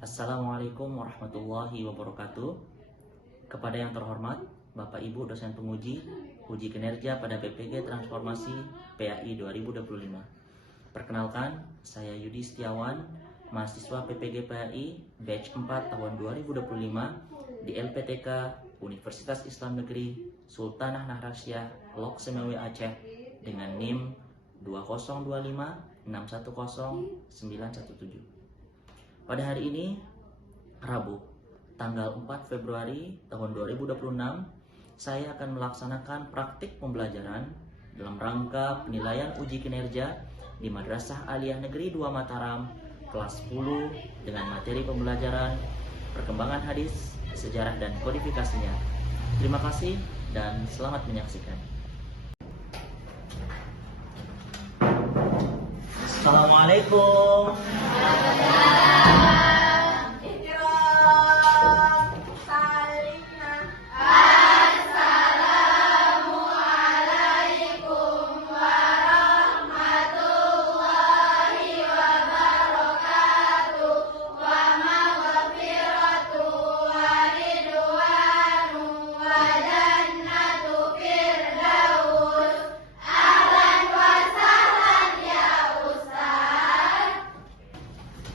Assalamualaikum warahmatullahi wabarakatuh. Kepada yang terhormat Bapak Ibu dosen penguji uji kinerja pada PPG Transformasi PAI 2025. Perkenalkan, saya Yudi Setiawan, mahasiswa PPG PAI batch 4 tahun 2025 di LPTK Universitas Islam Negeri Sultanah Nahrasyah Lok Semewe Aceh dengan NIM 20256109117. Pada hari ini, Rabu, tanggal 4 Februari tahun 2026, saya akan melaksanakan praktik pembelajaran dalam rangka penilaian uji kinerja di Madrasah Aliyah Negeri 2 Mataram, kelas 10 dengan materi pembelajaran perkembangan hadis, sejarah dan kodifikasinya. Terima kasih dan selamat menyaksikan. Assalamualaikum.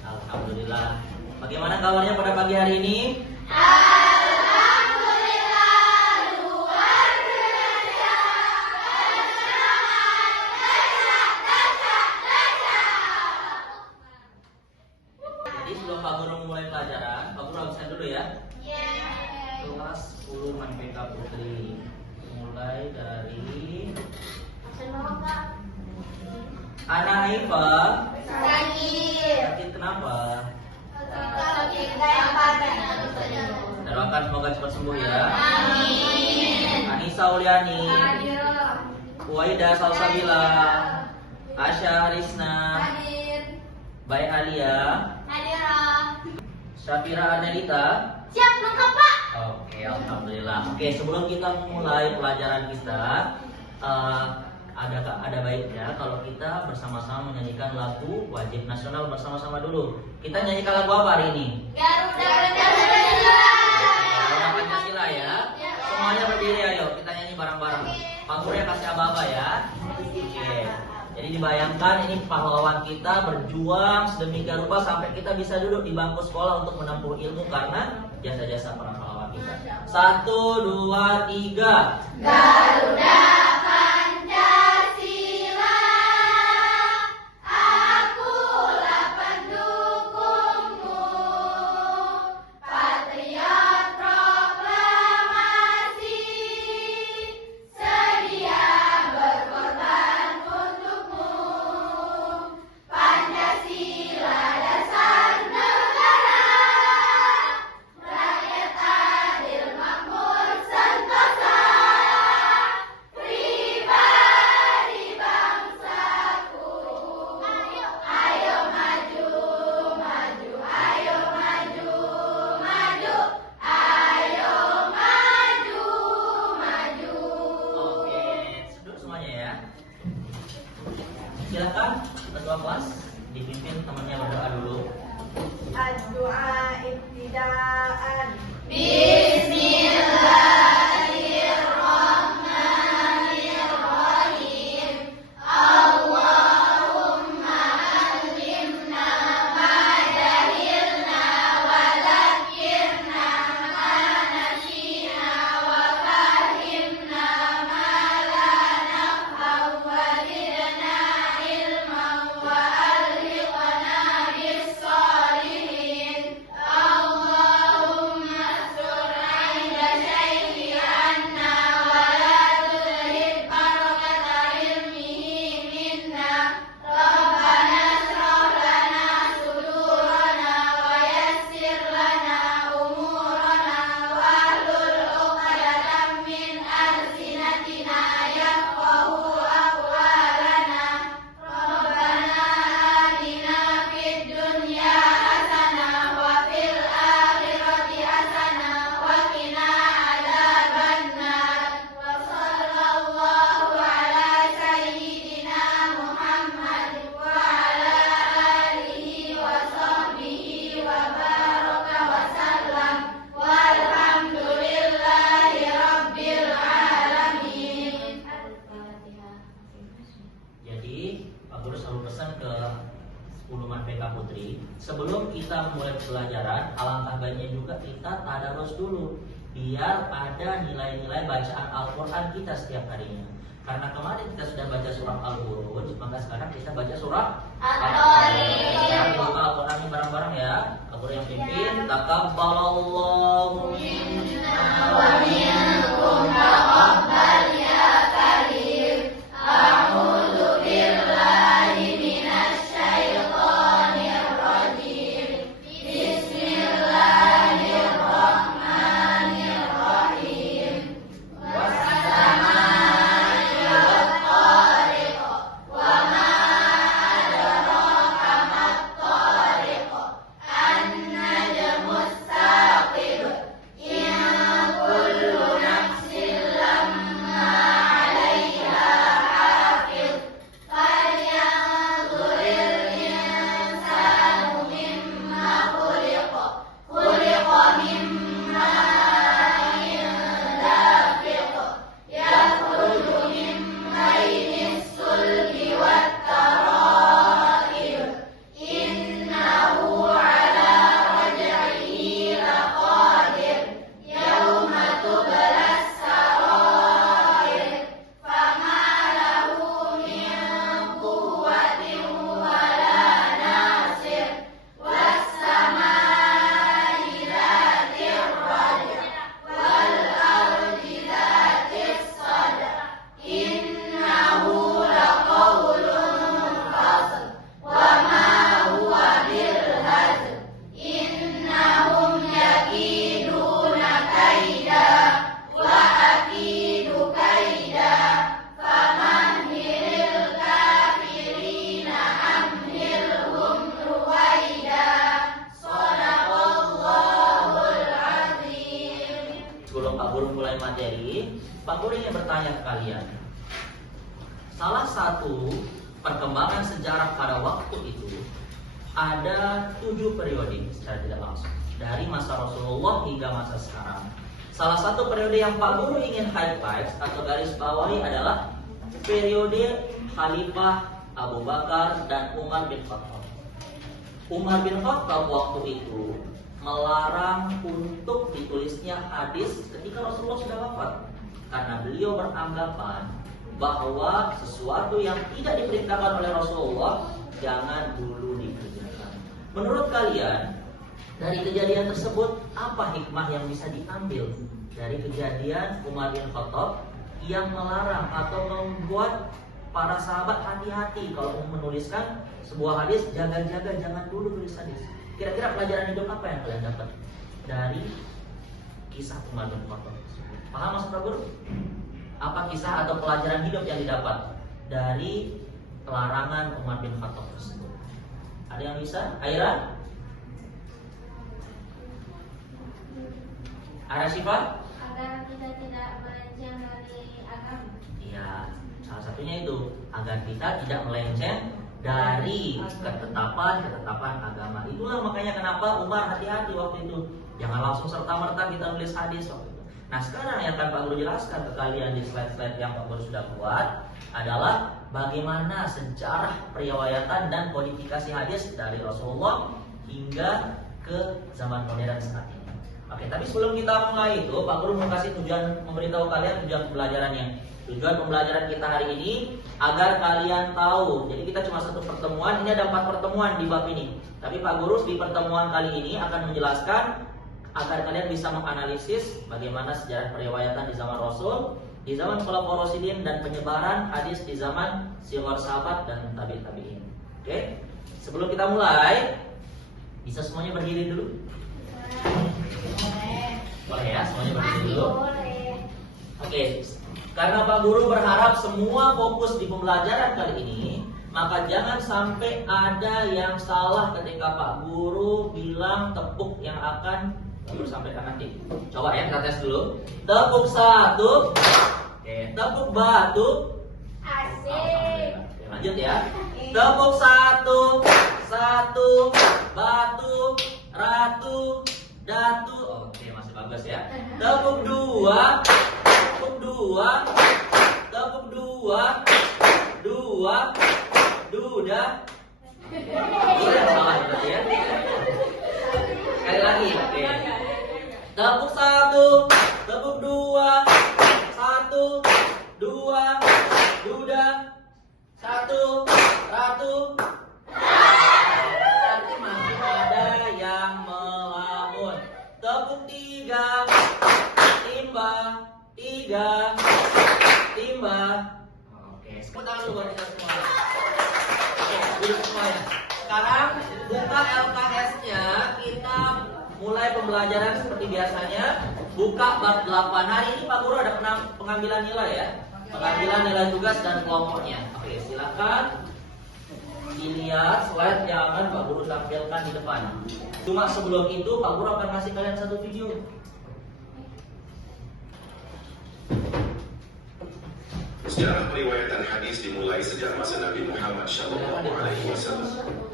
Alhamdulillah. Bagaimana kabarnya pada pagi hari ini? Alhamdulillah, luar biasa. Jadi sebelum Pak Guru memulai pelajaran, Pak Guru absen dulu ya. Kelas 10 MPK Putri. Mulai dari Ana Haifah. Sakit kenapa? Doakan semoga cepat sembuh ya. Amin. Anissa Uliani, Waida Salsabila, Asya Harisna, Baik Alia, Syafira Arnelita. Siap, lengkap Pak. Oke, alhamdulillah. Oke, sebelum kita memulai pelajaran kita, ada baiknya kalau kita bersama-sama menyanyikan lagu wajib nasional bersama-sama dulu. Kita nyanyikan lagu apa hari ini? Garuda Garuda Pancasila ya. Semuanya berdiri, ayo kita nyanyi bareng-bareng. Pak Guru yang kasih aba-aba ya. Oke. Jadi dibayangkan ini pahlawan kita berjuang sedemikian rupa sampai kita bisa duduk di bangku sekolah untuk menempuh ilmu karena jasa-jasa para pahlawan kita. 1, 2, 3. Garuda Pancasila, akulah pendukungmu, patriot proklamasi, sedia berkorban untukmu. Pancasila dasar negara, rakyat adil makmur sentosa, pribadi bangsaku. Ayo maju, maju, ayo maju, maju, ayo maju, maju. Oke, duduk semuanya ya. Silakan ketua kelas dipimpin temannya berdoa dulu. Ad-du'a ibtidaan. Bismillahirrahmanirrahim. Allahumma allimna ma jahilna wa dzakirna ma nasina wa fahimna ma la naf'au wa zidna ilman wa alhiqna bis-shalihin. Allahumma sur putri, sebelum kita mulai pelajaran, alangkah baiknya juga kita tadarus dulu, biar ada nilai-nilai bacaan Al-Quran kita setiap harinya. Karena kemarin kita sudah baca surah Al-Buruj, maka sekarang kita baca surah At-Tariq. Al-Quran ini bareng-bareng ya. Al-Quran yang pimpin, Takabbalallahu minna wa minkum taqabbal ya karim. A'udzu billahi minasy syaithanir rajim. Bismillahirrahmanirrahim. Pak Guru ingin bertanya ke kalian. Salah satu perkembangan sejarah pada waktu itu ada 7 periode secara tidak langsung dari masa Rasulullah hingga masa sekarang. Salah satu periode yang Pak Guru ingin highlight atau garis bawahi adalah periode Khalifah Abu Bakar dan Umar bin Khattab. Umar bin Khattab waktu itu melarang untuk ditulisnya hadis ketika Rasulullah sudah wafat, karena beliau beranggapan bahwa sesuatu yang tidak diperintahkan oleh Rasulullah jangan dulu dikerjakan. Menurut kalian, dari kejadian tersebut apa hikmah yang bisa diambil dari kejadian Umar bin Khattab yang melarang atau membuat para sahabat hati-hati kalau menuliskan sebuah hadis, jaga-jaga jangan dulu tulis hadis. Kira-kira pelajaran hidup apa yang kalian dapat dari kisah Umar bin Khattab? Paham maksud Pak Guru? Apa kisah atau pelajaran hidup yang didapat dari pelarangan Umar bin Khattab tersebut? Ada yang bisa? Aira? Ada Syifa? Agar kita tidak melenceng dari agama. Iya, salah satunya itu agar kita tidak melenceng dari ketetapan agama. Itulah makanya kenapa Umar hati-hati waktu itu. Jangan langsung serta-merta kita nulis hadis waktu itu. Nah sekarang yang akan Pak Guru jelaskan ke kalian di slide-slide yang Pak Guru sudah buat adalah bagaimana sejarah periwayatan dan kodifikasi hadis dari Rasulullah hingga ke zaman modern saat ini. Oke, tapi sebelum kita mulai itu, Pak Guru mau kasih memberitahu kalian tujuan pembelajarannya. Tujuan pembelajaran kita hari ini agar kalian tahu. Jadi kita cuma satu pertemuan, ini ada 4 pertemuan di bab ini. Tapi Pak Guru di pertemuan kali ini akan menjelaskan agar kalian bisa menganalisis bagaimana sejarah periwayatan di zaman Rasul, di zaman Khulafaur Rasyidin, dan penyebaran hadis di zaman sighar sahabat dan tabi'in. Oke? Sebelum kita mulai, bisa semuanya berdiri dulu? Boleh ya, semuanya berdiri dulu. Oke. Karena Pak Guru berharap semua fokus di pembelajaran kali ini, maka jangan sampai ada yang salah ketika Pak Guru bilang tepuk yang akan Pak Guru sampaikan nanti. Coba ya, kita tes dulu. Tepuk 1. Oke, tepuk batu. Asik. Oke, lanjut ya. Tepuk 1. 1 batu, ratu, datu. Oke, masih bagus ya. Tepuk 2. Tepuk 2, tepuk 2, 2, duda. Ini yang salah berarti ya. Tepuk 1, tepuk 2, 1, 2, duda, 1, ratu. Berarti masih ada yang melamun. Tepuk 3, timba, 3, timba. Oke, tepuk tangan dulu buat kita semua. Oke, duduk semuanya. Sekarang buka LKS-nya, kita mulai pembelajaran seperti biasanya. Buka bab 8. Hari ini Pak Guru ada pengambilan nilai ya. Pengambilan nilai tugas dan kelompoknya. Oke, silakan dilihat slide yang akan Pak Guru tampilkan di depan. Cuma sebelum itu Pak Guru akan kasih kalian satu video. Sejarah periwayatan hadis dimulai sejak masa Nabi Muhammad SAW.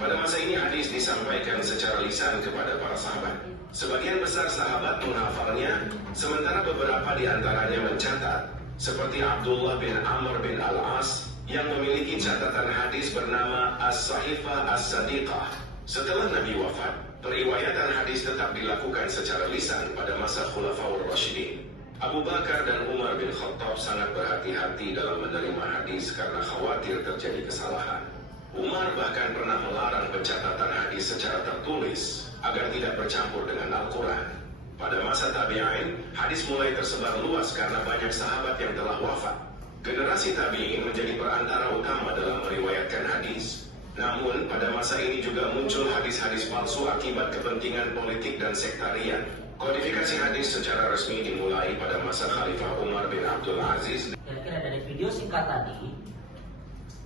Pada masa ini hadis disampaikan secara lisan kepada para sahabat. Sebagian besar sahabat menghafalnya, sementara beberapa di antaranya mencatat, seperti Abdullah bin Amr bin Al-As yang memiliki catatan hadis bernama As-Sahifah As-Sadiqah. Setelah Nabi wafat, periwayatan hadis tetap dilakukan secara lisan pada masa Khulafaur Rasyidin. Abu Bakar dan Umar bin Khattab sangat berhati-hati dalam menerima hadis karena khawatir terjadi kesalahan. Umar bahkan pernah melarang pencatatan hadis secara tertulis agar tidak bercampur dengan Al-Quran. Pada masa tabi'in, hadis mulai tersebar luas karena banyak sahabat yang telah wafat. Generasi tabi'in menjadi perantara utama dalam meriwayatkan hadis. Namun, pada masa ini juga muncul hadis-hadis palsu akibat kepentingan politik dan sektarian. Kodifikasi hadis secara resmi dimulai pada masa Khalifah Umar bin Abdul Aziz. Kira-kira dari video singkat tadi,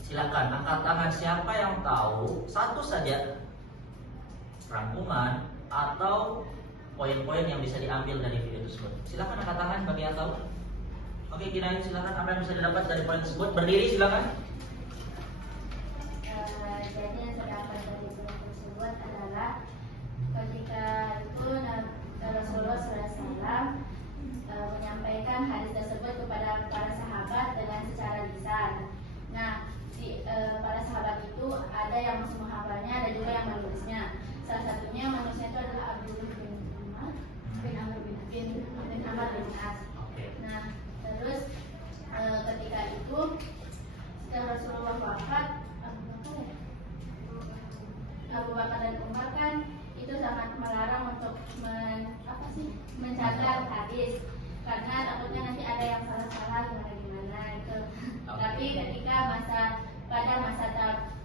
silakan angkat tangan siapa yang tahu satu saja rangkuman atau poin-poin yang bisa diambil dari video tersebut. Silakan angkat tangan bagi yang tahu. Oke, kirain silakan apa yang bisa didapat dari poin tersebut. Berdiri silakan. Jadi yang terdapat dari video tersebut adalah ketika itu Rasulullah SAW menyampaikan hadis tersebut kepada para sahabat dengan secara lisan. Nah, para sahabat itu ada yang masih menghafalnya, ada juga yang menulisnya. Salah satunya manusia itu adalah Abdullah bin Amr bin As. Nah, terus ketika itu setelah Rasulullah wafat, Abu Bakar dan Umar kan itu sangat melarang untuk mencatat hadis karena takutnya nanti ada yang salah-salah gimana gitu. Tapi ketika pada masa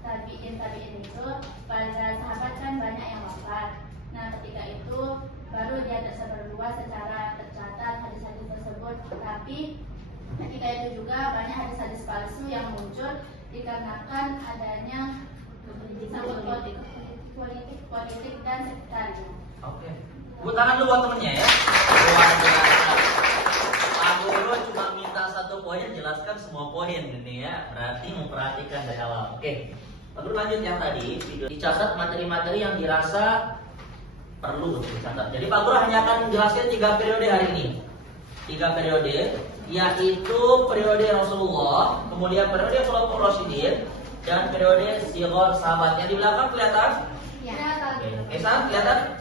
tabi'in itu para sahabat kan banyak yang wafat. Nah, ketika itu baru dia tersebar luas secara tercatat hadis-hadis tersebut. Tapi ketika itu juga banyak hadis-hadis palsu yang muncul dikarenakan adanya politik dan sektarian. Oke. Tepuk tangan dulu buat temennya ya. Luar biasa. Pak Guru cuma minta satu poin, jelaskan semua poin ini ya. Berarti memperhatikan dari awal. Oke. Pak Guru lanjut yang tadi. Dicatat materi-materi yang dirasa perlu untuk dicatat. Jadi Pak Guru hanya akan menjelaskan 3 periode hari ini. 3 periode, yaitu periode Rasulullah, kemudian periode Khulafaur Rasyidin, dan periode Sighar sahabat. Yang di belakang kelihatan? Ya. Oke, kelihatan?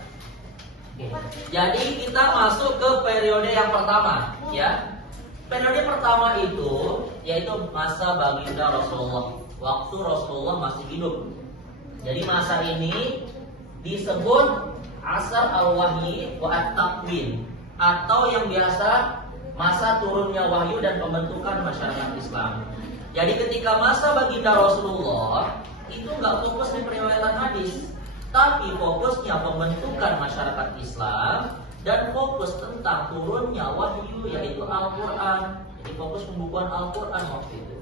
Jadi kita masuk ke periode yang pertama, ya. Periode pertama itu yaitu masa baginda Rasulullah, waktu Rasulullah masih hidup. Jadi masa ini disebut asar al-wahyi wa at-takwin, atau yang biasa masa turunnya wahyu dan pembentukan masyarakat Islam. Jadi ketika masa baginda Rasulullah itu nggak fokus di periwayatan hadis, tapi fokusnya pembentukan masyarakat Islam dan fokus tentang turunnya wahyu yaitu Al-Quran. Jadi fokus pembukuan Al-Quran waktu itu.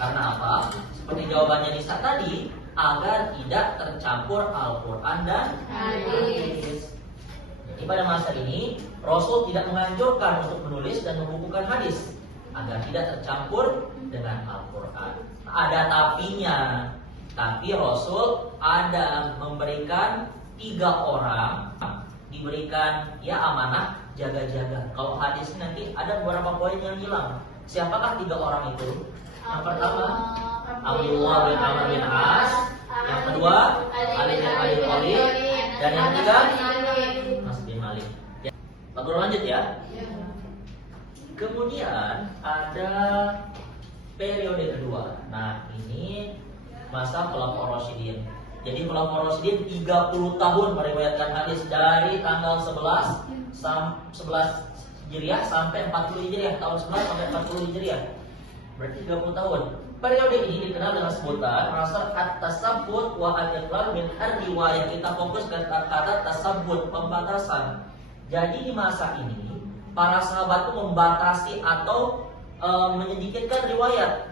Karena apa? Seperti jawabannya Nisa tadi, agar tidak tercampur Al-Quran dan hadis. Jadi pada masa ini Rasul tidak menganjurkan untuk menulis dan membukukan hadis agar tidak tercampur dengan Al-Quran. Ada tapinya. Tapi Rasul ada memberikan 3 orang, diberikan ya amanah jaga-jaga. Kalau hadis nanti ada beberapa poin yang hilang. Siapakah 3 orang itu? Yang pertama Abdullah bin Amr bin As, yang kedua Ali bin Abi Thalib, dan yang ketiga Anas bin Malik. Pak Guru lanjut ya. Kemudian ada periode kedua. Nah, ini masa Khulafaur Rasyidin. Jadi Khulafaur Rasyidin 30 tahun meriwayatkan hadis dari tanggal 11 Hijriah sampai 40 Hijriah, tahun 11 sampai 40 Hijriah. Berarti 30 tahun. Periode ini dikenal dengan sebutan masa at-tasabbut wa al-iqlal min ar-riwayah. Kita fokus ke kata tasabbut, pembatasan. Jadi di masa ini para sahabat itu membatasi atau menyedikitkan riwayat.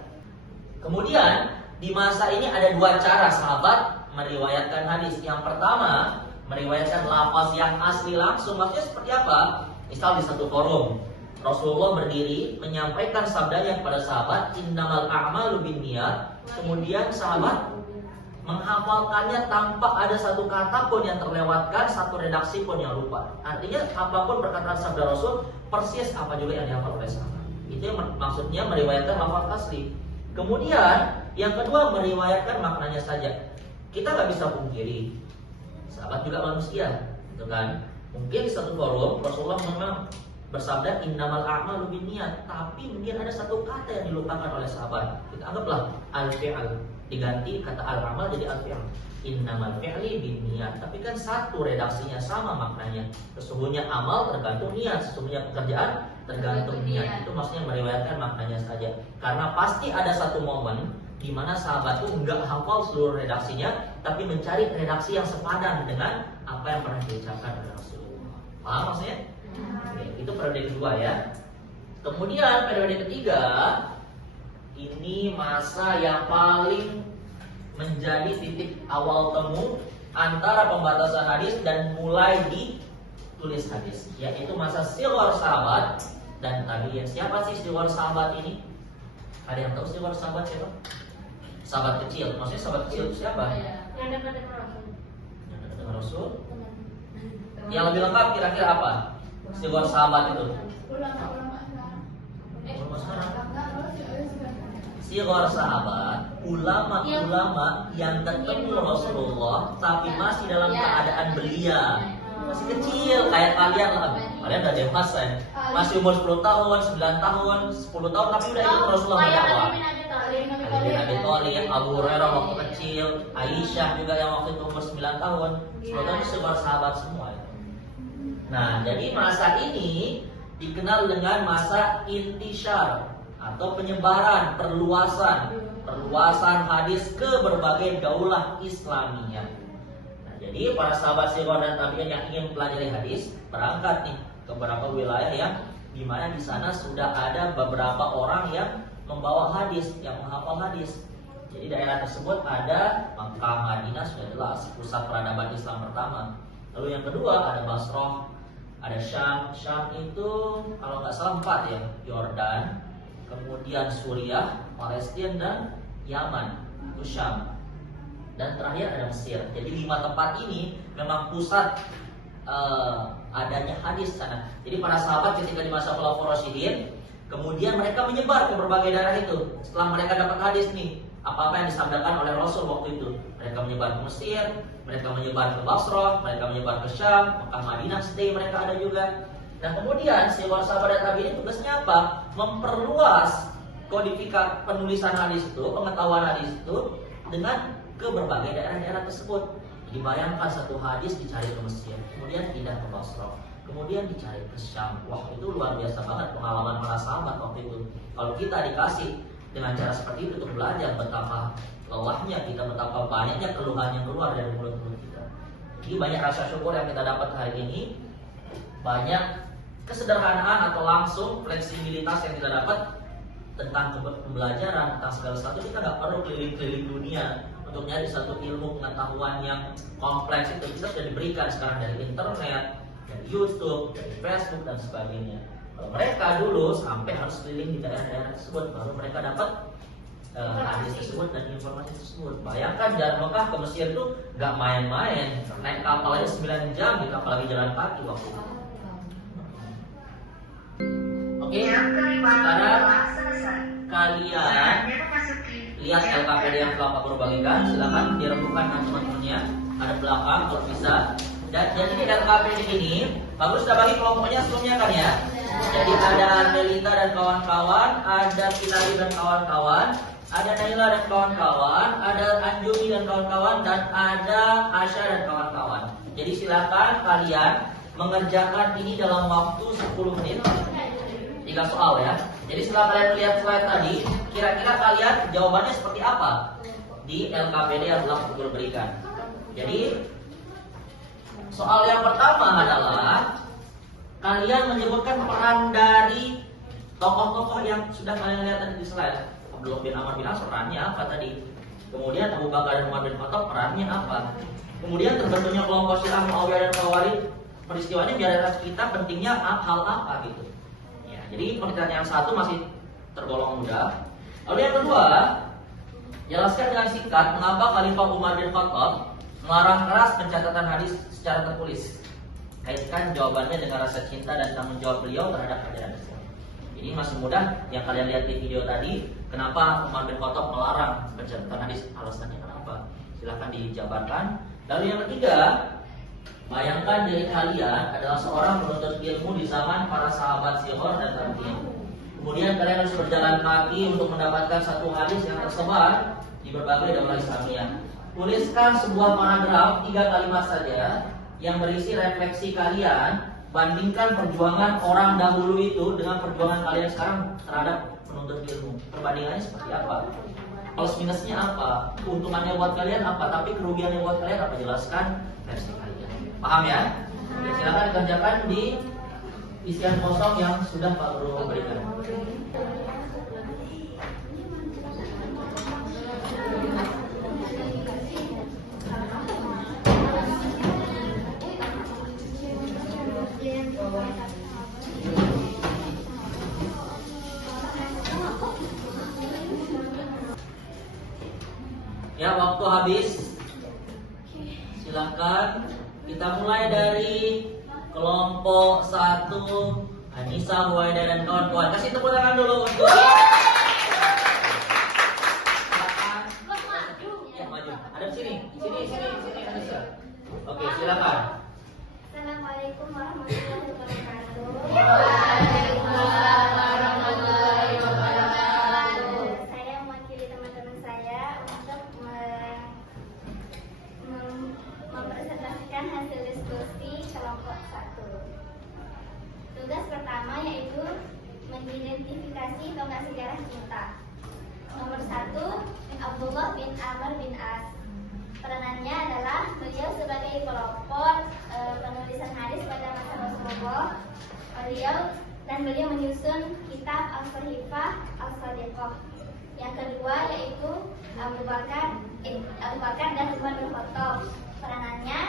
Kemudian di masa ini ada dua cara sahabat meriwayatkan hadis. Yang pertama, meriwayatkan lafaz yang asli langsung. Maksudnya seperti apa? Misal di satu forum, Rasulullah berdiri menyampaikan sabdanya kepada sahabat, innamal a'malu binniyat. Kemudian sahabat menghafalkannya tanpa ada satu kata pun yang terlewatkan, satu redaksi pun yang lupa. Artinya apapun perkataan sabda Rasul persis apa juga yang dihafal oleh sahabat. Itu yang maksudnya meriwayatkan lafaz asli. Kemudian yang kedua, meriwayatkan maknanya saja. Kita nggak bisa pungkiri, sahabat juga manusia, gitu kan? Mungkin di satu forum Rasulullah memang bersabda innamal a'malu binniyat, tapi mungkin ada satu kata yang dilupakan oleh sahabat. Kita anggaplah al-fi'al, diganti kata al-amal jadi al-fi'al. Innamal fi'li binniyat, tapi kan satu redaksinya sama maknanya. Sesungguhnya amal tergantung niat, sesungguhnya pekerjaan tergantung niat. Itu maksudnya meriwayatkan maknanya saja. Karena pasti ada satu momen di mana sahabat itu enggak hafal seluruh redaksinya, tapi mencari redaksi yang sepadan dengan apa yang pernah diucapkan oleh Rasulullah. Paham maksudnya? Oke, itu periode kedua ya. Kemudian periode ketiga, ini masa yang paling menjadi titik awal temu antara pembatasan hadis dan mulai ditulis hadis, yaitu masa sighar sahabat dan tabi'in. Siapa sih sighar sahabat ini? Ada yang tahu sighar sahabat siapa? Sahabat kecil. Maksudnya sahabat kecil itu siapa? Yang dekat dengan Rasul. Yang dekat dengan Rasul. Yang lebih lengkap kira-kira apa? Sighar sahabat itu. Ulama-ulama sekarang. Sighar sahabat, ulama-ulama yang ketemu Rasulullah tapi masih dalam keadaan belia, masih kecil kayak kalian lah. Kalian udah dewasa ya. Masih umur 10 tahun, 9 tahun, 10 tahun tapi udah ikut Rasulullah berdakwah. Ali bin Abi Thalib, Abu Hurairah waktu kecil, Aisyah juga yang waktu itu umur 9 tahun. 10 tahun itu sighar sahabat semua itu. Nah, jadi masa ini dikenal dengan masa intishar atau penyebaran, perluasan hadis ke berbagai daulah Islamiyah. Nah, jadi para sahabat sighar dan tabi'in yang ingin pelajari hadis berangkat nih ke beberapa wilayah yang di mana di sana sudah ada beberapa orang yang membawa hadis, yang menghafal hadis. Jadi daerah tersebut ada Makkah, Madinah sudah jelas pusat peradaban Islam pertama. Lalu yang kedua ada Basrah, ada Syam. Syam itu kalau nggak salah 4 ya, Yordan, kemudian Suriah, Palestina dan Yaman, itu Syam. Dan terakhir ada Mesir. Jadi 5 tempat ini memang pusat adanya hadis sana. Jadi para sahabat ketika di masa Khulafaur Rasyidin, kemudian mereka menyebar ke berbagai daerah itu. Setelah mereka dapat hadis nih, apa-apa yang disabdakan oleh Rasul waktu itu, mereka menyebar ke Mesir, mereka menyebar ke Basrah, mereka menyebar ke Syam, Makkah, Madinah, stay mereka ada juga. Nah kemudian sighar sahabat dan tabi'in tugasnya apa? Memperluas kodifikasi penulisan hadis itu, pengetahuan hadis itu dengan ke berbagai daerah-daerah tersebut. Jadi bayangkan satu hadis dicari ke Mesir, kemudian pindah ke Basrah, kemudian dicari ke Syam. Wah itu luar biasa banget pengalaman para sahabat waktu itu. Kalau kita dikasih dengan cara seperti itu untuk belajar, betapa lelahnya kita, betapa banyaknya keluhan yang keluar dari mulut-mulut kita. Jadi banyak rasa syukur yang kita dapat hari ini, banyak kesederhanaan atau langsung fleksibilitas yang kita dapat tentang pembelajaran, tentang segala sesuatu. Kita nggak perlu keliling-keliling dunia untuk nyari satu ilmu pengetahuan yang kompleks. Itu bisa sudah diberikan sekarang dari internet, dari YouTube, dari Facebook dan sebagainya. Kalau mereka dulu sampai harus keliling di daerah-daerah tersebut baru mereka dapat hadis tersebut dan informasi tersebut. Bayangkan dari Mekah ke Mesir itu nggak main-main, naik kapal aja 9 jam, di kapal lagi jalan kaki waktu itu. Oke, sekarang kalian lihat LKPD yang telah Pak Guru bagikan. Silakan dirembukan teman-temannya ada belakang kalau bisa. Dan jadi di LKPD ini, bagus sudah bagi kelompoknya sebelumnya kan ya. Jadi ada Melita dan kawan-kawan, ada Kilari dan kawan-kawan, ada Naila dan kawan-kawan, ada Anjumi dan kawan-kawan, dan ada Asya dan kawan-kawan. Jadi silakan kalian mengerjakan ini dalam waktu 10 menit. 3 soal ya. Jadi setelah kalian lihat slide tadi, kira-kira kalian jawabannya seperti apa di LKPD yang telah guru berikan. Jadi soal yang pertama adalah kalian menyebutkan peran dari tokoh-tokoh yang sudah kalian lihat tadi di slide. Abdullah bin Amr bin As perannya apa tadi? Kemudian Abu Bakar dan Umar bin Khattab perannya apa? Kemudian terbentuknya kelompok Syiah, Muawiyah dan Khawarij, peristiwanya biar kita pentingnya hal apa gitu. Ya, jadi pertanyaan yang satu masih tergolong mudah. Lalu yang kedua, jelaskan dengan singkat mengapa Khalifah Umar bin Khattab melarang keras pencatatan hadis secara tertulis. Kaitkan jawabannya dengan rasa cinta dan tanggung jawab beliau terhadap ajaran Islam. Ini masih mudah yang kalian lihat di video tadi. Kenapa Umar bin Khattab melarang pencatatan hadis? Alasannya kenapa? Silahkan dijabarkan. Lalu yang ketiga, bayangkan diri kalian adalah seorang penuntut ilmu di zaman para sahabat Sighar dan Tabi'in. Kemudian kalian harus berjalan kaki untuk mendapatkan satu hadis yang tersebar di berbagai daulah Islamiyah. Tuliskan sebuah paragraf 3 kalimat saja yang berisi refleksi kalian. Bandingkan perjuangan orang dahulu itu dengan perjuangan kalian sekarang terhadap penuntut ilmu. Perbandingannya seperti apa? Plus minusnya apa? Keuntungannya buat kalian apa? Tapi kerugiannya buat kalian apa? Jelaskan versi kalian. Paham ya? Oke, silakan dikerjakan di isian kosong yang sudah Pak Guru berikan. Ya, waktu habis. Silakan kita mulai dari kelompok 1, Anissa, Huwaida dan kawan-kawan. Kasih tepuk tangan dulu untuk silakan. Ya, maju. Ada di sini. Sini Anissa. Oke, silakan. Assalamualaikum warahmatullahi wabarakatuh. Waalaikumsalam warahmatullahi wabarakatuh. Saya mewakili teman-teman saya untuk mempresentasikan hasil diskusi kelompok 1. Tugas pertama yaitu mengidentifikasi tonggak sejarah cinta. Nomor 1, Abdullah bin Amr bin As. Peranannya adalah beliau sebagai pelopor penulisan hadis pada masa Rasulullah. Beliau menyusun kitab Al-Sahifah Al-Sadiqah. Yang kedua yaitu Abu Bakar dan Umar bin Khattab. Peranannya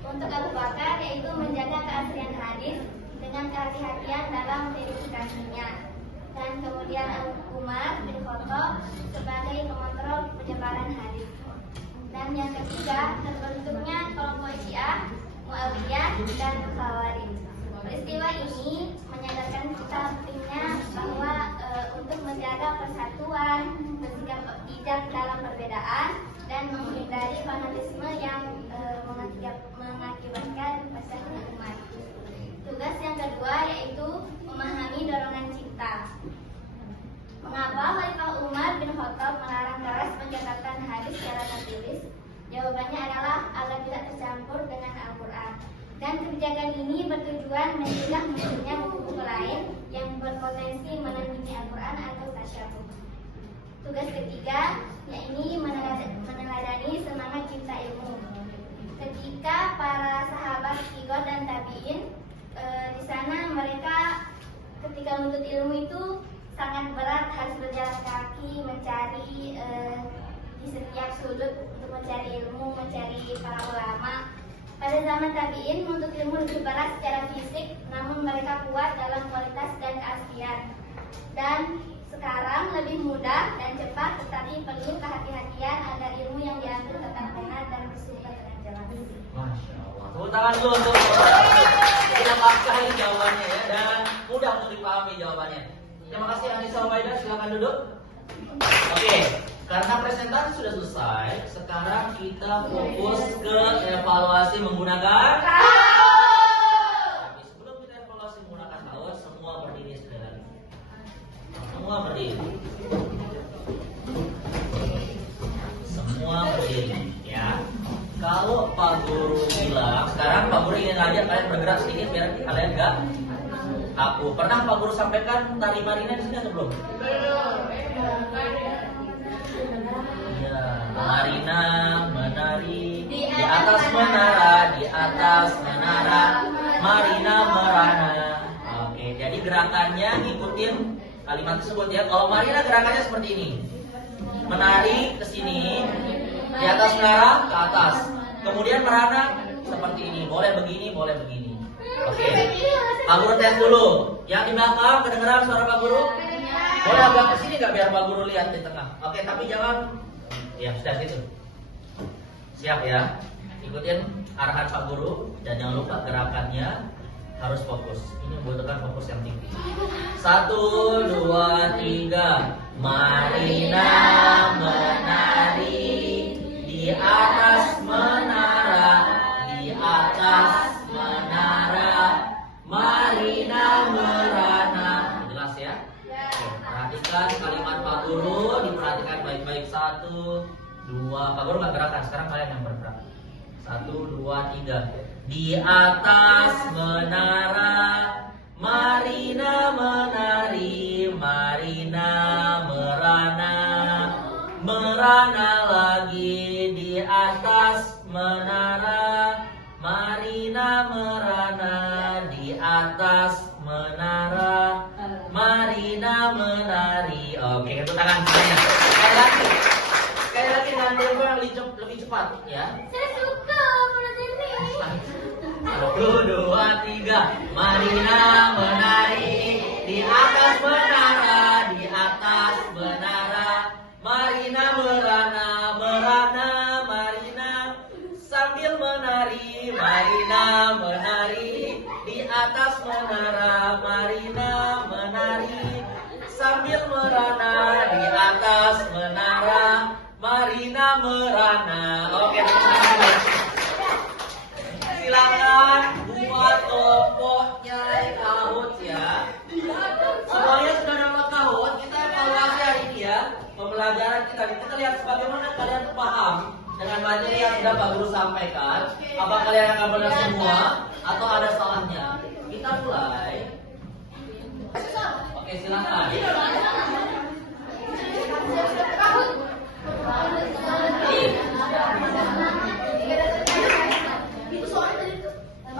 untuk Abu Bakar yaitu menjaga keaslian hadis dengan kehati-hatian dalam verifikasinya. Dan kemudian Umar bin Khattab sebagai pengontrol penyebaran hadis. Dan yang ketiga, terbentuknya kelompok Syiah, Muawiyah, dan Khawarij. Peristiwa ini menyadarkan kita pentingnya bahwa untuk menjaga persatuan, bersikap bijak dalam perbedaan, dan menghindari fanatisme yang mengakibatkan pecahnya umat. Tugas yang kedua yaitu memahami dorongan cinta. Mengapa Khalifah Umar bin Khattab melarang keras pencatatan hadis secara tertulis? Jawabannya adalah agar tidak tercampur dengan Al-Quran. Dan kebijakan ini bertujuan mencegah munculnya buku-buku lain yang berpotensi menandingi Al-Quran atau tasyabuh. Tugas ketiga yakni meneladani semangat cinta ilmu. Ketika para sahabat Sighar dan Tabi'in di sana mereka ketika menuntut ilmu itu sangat berat, harus berjalan kaki mencari di setiap sudut untuk mencari ilmu, mencari para ulama. Pada zaman Tabi'in menuntut ilmu lebih berat secara fisik, namun mereka kuat dalam kualitas dan keaslian. Dan sekarang lebih mudah dan cepat, tetapi perlu kehati-hatian agar ilmu yang diambil tetap benar dan bersumber dengan jelas. Masya Allah. Tepuk tangan dulu untuk tidak paksa ini jawabannya ya, dan mudah untuk dipahami jawabannya. Terima kasih Anissa, Huwaida, silakan duduk. Oke, Karena presentasi sudah selesai, sekarang kita fokus ke evaluasi menggunakan Tapi sebelum kita evaluasi menggunakan kaos, semua berdiri sekali lagi. Semua berdiri. Semua berdiri, ya. Kalau Pak Guru bilang, sekarang Pak Guru ingin ngajak kalian bergerak sedikit biar kalian gak kaku. Pernah Pak Guru sampaikan tari Marina di sini atau belum? Iya, Marina menari di atas menara, di atas menara, Marina merana. Oke, jadi gerakannya ngikutin kalimat tersebut ya. Kalau Marina gerakannya seperti ini, menari ke sini, di atas menara ke atas, kemudian merana seperti ini, boleh begini, boleh begini. Oke, Pak Guru tes dulu. Yang di belakang kedengeran suara Pak Guru? Boleh agak ke sini nggak biar Pak Guru lihat di tengah. Oke, tapi jangan, ya sudah gitu. Siap ya, ikutin arahan Pak Guru dan jangan lupa gerakannya harus fokus. Ini membutuhkan fokus yang tinggi. 1, 2, 3. Marina menari di atas menara, di atas menara, Marina merana. Jelas ya? Oke, perhatikan kalimat Pak Guru, diperhatikan baik-baik. 1, 2. Pak Guru nggak gerakan, sekarang kalian yang bergerak. 1, 2, 3. Di atas menara, Marina menari, Marina merana, merana lagi di atas menara, Marina merana di atas menara, Marina menari. Oke, itu tangan saya. Sekali lagi dengan tempo yang lebih cepat ya. Saya suka kalau jadi. 1, 2, 3. Marina menari di atas menara, di atas menara, Marina merana, merana, Marina sambil menari, Marina menari di atas menara, Marina menari sambil merana di atas menara, Marina merana. Oke, silakan buat kelompoknya kahut ya. Semuanya sudah dapat kahut. Kita evaluasi hari ini ya. Pembelajaran kita lihat bagaimana kalian paham dengan materi yang sudah Pak Guru sampaikan. Apa kalian akan benar semua atau ada salahnya? Kita mulai. Oke, silakan.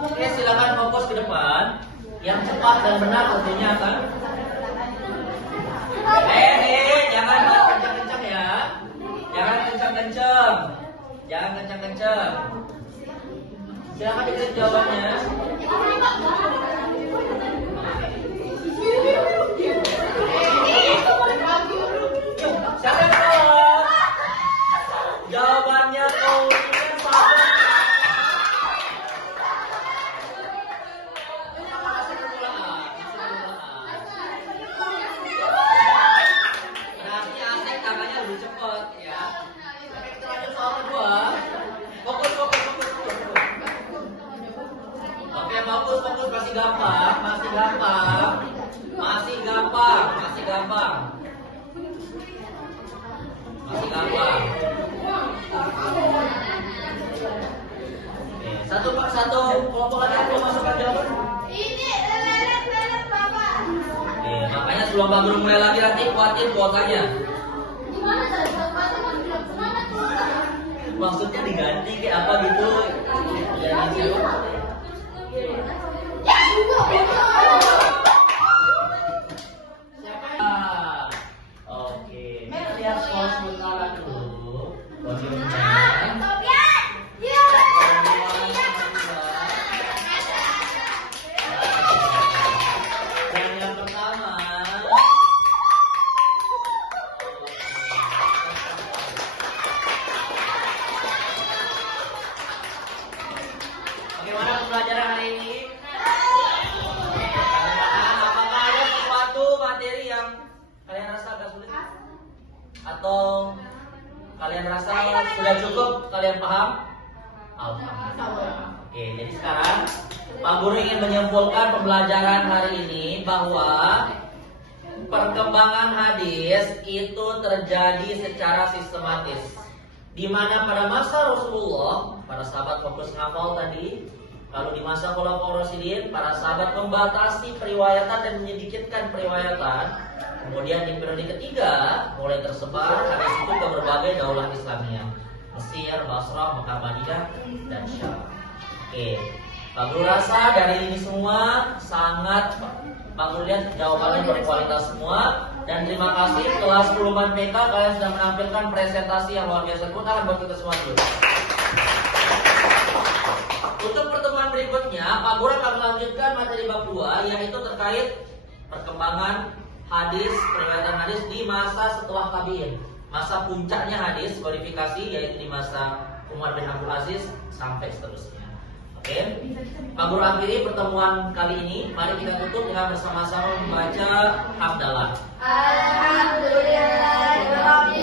Oke, silakan fokus ke depan. Yang cepat dan benar tentunya kan. Jangan kencang-kencang ya. Jangan kencang-kencang. Jangan kencang-kencang. Silakan diklik jawabannya. Siapa yang jawab? Jawabannya kau fokus, masih gampang. Oke, satu kelompok lagi yang belum masukkan jawaban. Ini lelet Bapak. Oke, makanya sebelum Pak Guru mulai lagi nanti kuatin kuotanya. Gimana cara Bapak bilang semangat tuh? Maksudnya diganti kayak apa gitu? Jadi oke, lihat skor sementara dulu. Podiumnya. Dan yang pertama. Bagaimana kalian rasa sudah cukup? Kalian paham? Alhamdulillah. Oke, jadi sekarang Pak Guru ingin menyimpulkan pembelajaran hari ini bahwa perkembangan hadis itu terjadi secara sistematis. Di mana pada masa Rasulullah, para sahabat fokus ngafal tadi, lalu di masa Khulafaur Rasyidin, para sahabat membatasi periwayatan dan menyedikitkan periwayatan. Kemudian di periode ketiga mulai tersebar hadis itu ke berbagai daulah Islamiyah, Mesir, Basrah, Mekah, Madinah, dan Syam. Oke, Pak Guru rasa dari ini semua sangat, Pak Guru lihat jawabannya berkualitas semua. Dan terima kasih kelas 10 PK kalian sudah menampilkan presentasi yang luar biasa. Tepuk tangan buat kita semua dulu. Untuk pertemuan berikutnya, Pak Guru akan melanjutkan materi bab 2, yaitu terkait perkembangan hadis, periwayatan hadis di masa setelah tabi'in. Masa puncaknya hadis verifikasi yaitu di masa Umar bin Abdul Aziz sampai seterusnya. Oke, Pak Guru akhiri pertemuan kali ini. Mari kita tutup dengan bersama-sama membaca hamdalah. Alhamdulillah.